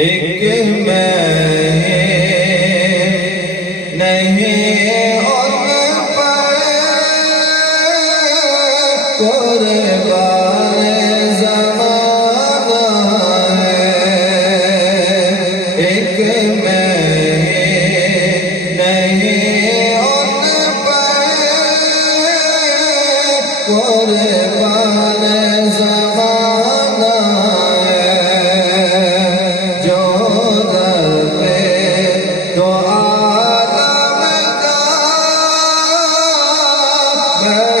एक मैं नहीं और कुर्बान ज़माना है एक मैं नहीं और कुर्बान ज़माना है जो दर पे तो आलम का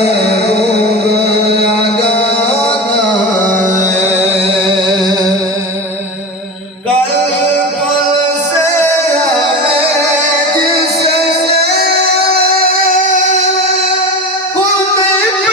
महबूब लगाना है कल्ब से हमें जिसने खुद पर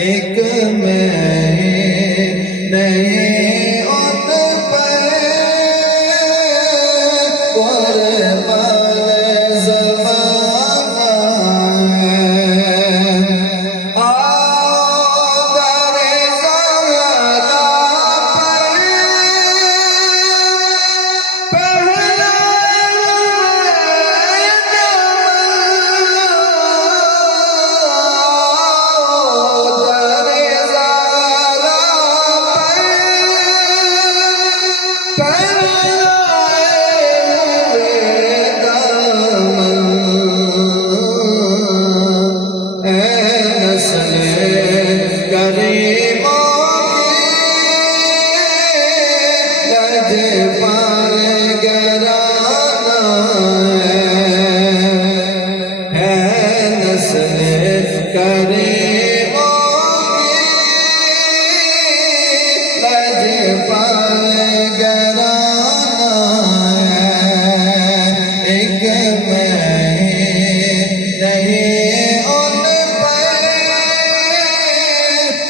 एक मैं नहीं उन पर कुर्बान ज़माना है आओ दरे ज़हरा पर पहला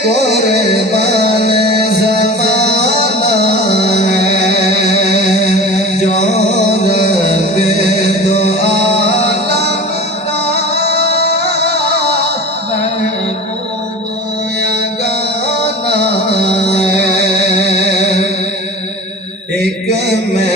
कुर्बान ज़माना है जो रब दो आलम का महबूब लगाना है एक मैं